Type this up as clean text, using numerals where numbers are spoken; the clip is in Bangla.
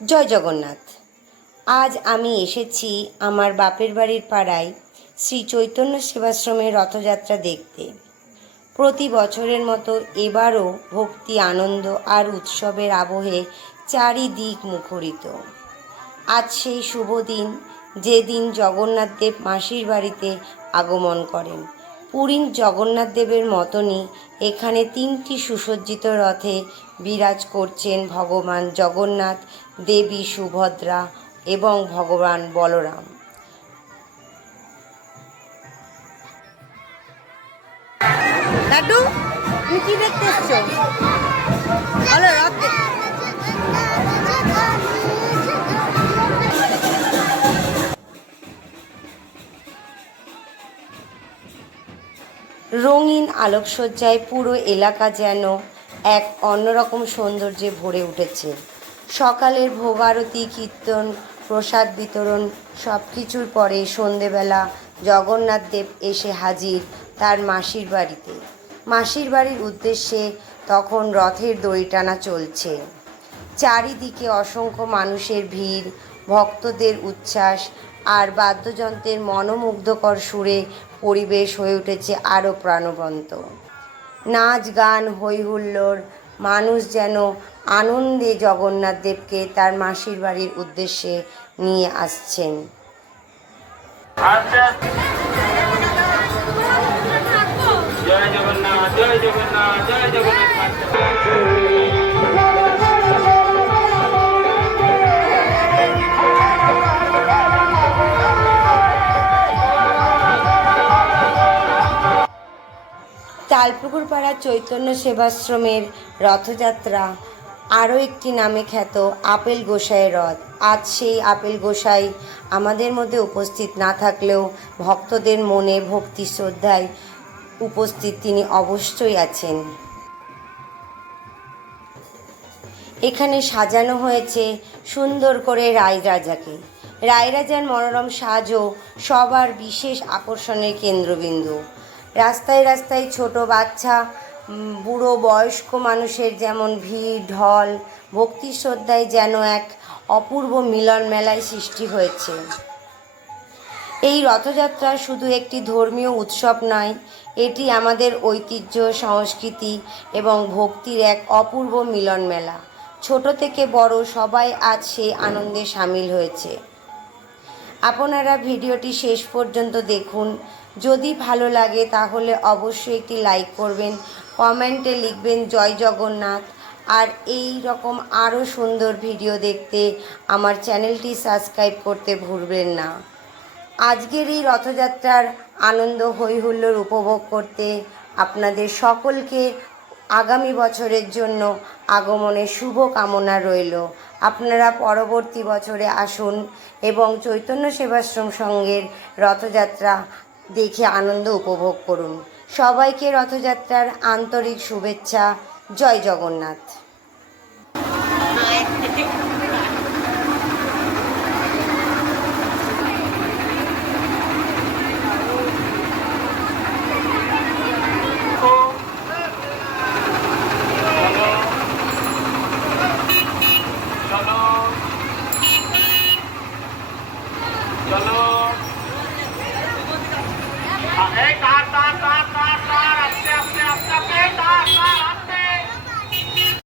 জয় জগন্নাথ। আজ আমি এসেছি আমার বাপের বাড়ির পাড়ায় শ্রী চৈতন্য সেবাশ্রমের রথযাত্রা দেখতে। প্রতি বছরের মতো এবারও ভক্তি, আনন্দ আর উৎসবের আবহে চারিদিক মুখরিত। আজ সেই শুভ দিন, যেদিন জগন্নাথ দেব মাসির বাড়িতে আগমন করেন। পুরীর জগন্নাথ দেবের মতনই এখানে 3টি সুসজ্জিত রথে বিরাজ করছেন ভগবান জগন্নাথ, দেবী সুভদ্রা এবং ভগবান বলরাম। লাড্ডু, তুমি কি দেখতে এসছো? বলো, রথ রঙিন আলোকসজ্জায় পুরো এলাকা যেন এক অন্যরকম সৌন্দর্যে ভরে উঠেছে। সকালের ভোগারতি, কীর্তন, প্রসাদ বিতরণ সব কিছুর পরে সন্ধেবেলা জগন্নাথ দেব এসে হাজির তার মাসির বাড়িতে। মাসির বাড়ির উদ্দেশ্যে তখন রথের দড়ি টানা চলছে। চারিদিকে অসংখ্য মানুষের ভিড়, ভক্তদের উচ্ছ্বাস আর বাদ্যযন্ত্রের মনোমুগ্ধকর সুরে পরিবেশ হয়ে উঠেছে আরও প্রাণবন্ত। নাচ, গান, হই হুল্লোড়, মানুষ যেন আনন্দে জগন্নাথ দেবকে তার মাসির বাড়ির উদ্দেশ্যে নিয়ে আসছেন। জয় জগন্নাথ, জয় জগন্নাথ, জয় জগন্নাথ। তালপুকুরপাড়া চৈতন্য সেবাশ্রমের রথযাত্রা আরও একটি নামে খ্যাত আপেল গোসাইয়ের রথ। আজ সেই আপেল গোসাই আমাদের মধ্যে উপস্থিত না থাকলেও ভক্তদের মনে ভক্তি শ্রদ্ধায় উপস্থিত তিনি অবশ্যই আছেন। এখানে সাজানো হয়েছে সুন্দর করে রায়রাজাকে। রায়রাজার মনোরম সাজও সবার বিশেষ আকর্ষণের কেন্দ্রবিন্দু। রাস্তায় রাস্তায় ছোট বাচ্চা, বুড়ো, বয়স্ক মানুষের যেমন ভিড়, ঢল, ভক্তি শ্রদ্ধায় যেন এক অপূর্ব মিলন মেলায় সৃষ্টি হয়েছে। এই রথযাত্রা শুধু একটি ধর্মীয় উৎসব নয়, এটি আমাদের ঐতিহ্য, সংস্কৃতি এবং ভক্তির এক অপূর্ব মিলন মেলা। ছোট থেকে বড় সবাই আজ সেই আনন্দে সামিল হয়েছে। আপনারা ভিডিওটি শেষ পর্যন্ত দেখুন। যদি ভালো লাগে তাহলে অবশ্যই একটি লাইক করবেন, কমেন্টে লিখবেন জয় জগন্নাথ। আর এই রকম আরও সুন্দর ভিডিও দেখতে আমার চ্যানেলটি সাবস্ক্রাইব করতে ভুলবেন না। আজকের এই রথযাত্রার আনন্দ, হই হুল্লোড় উপভোগ করতে আপনাদের সকলকে আগামী বছরের জন্য আগমনের শুভ কামনা রইল। আপনারা পরবর্তী বছরে আসুন এবং চৈতন্য সেবাশ্রম সংঘের রথযাত্রা দেখে আনন্দ উপভোগ করুন। সবাইকে রথযাত্রার আন্তরিক শুভেচ্ছা। জয় জগন্নাথ।